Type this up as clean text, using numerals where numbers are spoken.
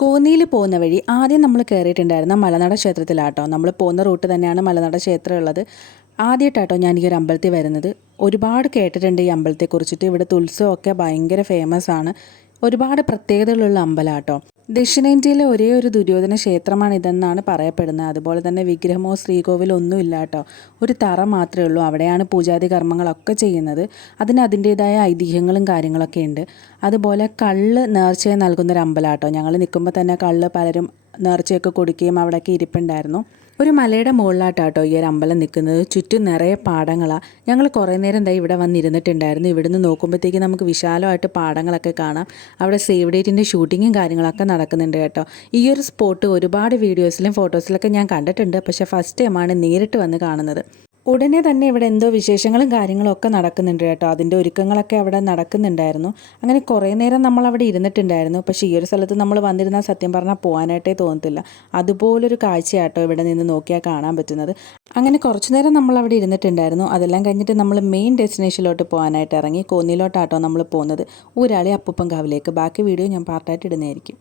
കോന്നിയിൽ പോകുന്ന വഴി ആദ്യം നമ്മൾ കയറിയിട്ടുണ്ടായിരുന്ന മലനട ക്ഷേത്രത്തിലാട്ടോ. നമ്മൾ പോകുന്ന റൂട്ട് തന്നെയാണ് മലനട ക്ഷേത്രം ഉള്ളത്. ആദ്യമായിട്ടാട്ടോ ഞാൻ ഈ ഒരു അമ്പലത്തിൽ വരുന്നത്. ഒരുപാട് കേട്ടിട്ടുണ്ട് ഈ അമ്പലത്തെക്കുറിച്ചിട്ട്. ഇവിടുത്തെ ഉത്സവമൊക്കെ ഭയങ്കര ഫേമസ് ആണ്. ഒരുപാട് പ്രത്യേകതകളുള്ള അമ്പലമാട്ടോ. ദക്ഷിണേന്ത്യയിലെ ഒരേ ഒരു ദുര്യോധന ക്ഷേത്രമാണ് ഇതെന്നാണ് പറയപ്പെടുന്നത്. അതുപോലെ തന്നെ വിഗ്രഹമോ ശ്രീകോവിലോ ഒന്നും ഇല്ല കേട്ടോ. ഒരു തറ മാത്രമേ ഉള്ളൂ. അവിടെയാണ് പൂജാതി കർമ്മങ്ങളൊക്കെ ചെയ്യുന്നത്. അതിന് അതിൻ്റേതായ ഐതിഹ്യങ്ങളും കാര്യങ്ങളൊക്കെ ഉണ്ട്. അതുപോലെ കള്ള് നേർച്ചയെ നൽകുന്നൊരു അമ്പലമാട്ടോ. ഞങ്ങൾ നിൽക്കുമ്പോൾ തന്നെ കള്ള് പലരും നേർച്ചയൊക്കെ കൊടുക്കുകയും അവിടെയൊക്കെ ഇരിപ്പുണ്ടായിരുന്നു. ഒരു മലയുടെ മുകളിലായിട്ടാട്ടോ ഈ ഒരു അമ്പലം നിൽക്കുന്നത്. ചുറ്റും നിറയെ പാടങ്ങളാണ്. ഞങ്ങൾ കുറേ നേരം ഇവിടെ വന്നിരുന്നിട്ടുണ്ടായിരുന്നു. ഇവിടുന്ന് നോക്കുമ്പോഴത്തേക്ക് നമുക്ക് വിശാലമായിട്ട് പാടങ്ങളൊക്കെ കാണാം. അവിടെ സേവ് ഡേറ്റിൻ്റെ ഷൂട്ടിങ്ങും കാര്യങ്ങളൊക്കെ നടക്കുന്നുണ്ട് കേട്ടോ. ഈ ഒരു സ്പോട്ട് ഒരുപാട് വീഡിയോസിലും ഫോട്ടോസിലൊക്കെ ഞാൻ കണ്ടിട്ടുണ്ട്. പക്ഷേ ഫസ്റ്റ് ടൈമാണ് നേരിട്ട് വന്ന് കാണുന്നത്. ഉടനെ തന്നെ ഇവിടെ എന്തോ വിശേഷങ്ങളും കാര്യങ്ങളും ഒക്കെ നടക്കുന്നുണ്ട് കേട്ടോ. അതിൻ്റെ ഒരുക്കങ്ങളൊക്കെ അവിടെ നടക്കുന്നുണ്ടായിരുന്നു. അങ്ങനെ കുറേ നേരം നമ്മൾ അവിടെ ഇരുന്നിട്ടുണ്ടായിരുന്നു. പക്ഷേ ഈ ഒരു സ്ഥലത്ത് നമ്മൾ വന്നിരുന്നാൽ സത്യം പറഞ്ഞാൽ പോകാനായിട്ടേ തോന്നത്തില്ല. അതുപോലൊരു കാഴ്ചയാട്ടോ ഇവിടെ നിന്ന് നോക്കിയാൽ കാണാൻ പറ്റുന്നത്. അങ്ങനെ കുറച്ച് നേരം നമ്മൾ അവിടെ ഇരുന്നിട്ടുണ്ടായിരുന്നു. അതെല്ലാം കഴിഞ്ഞിട്ട് നമ്മൾ മെയിൻ ഡെസ്റ്റിനേഷനിലോട്ട് പോകാനായിട്ട് ഇറങ്ങി. കോന്നിയിലോട്ടാട്ടോ നമ്മൾ പോകുന്നത്. ഊരാളി അപ്പൂപ്പൻകാവിലേക്ക്. ബാക്കി വീഡിയോ ഞാൻ പാർട്ടായിട്ട് ഇടുന്നതായിരിക്കും.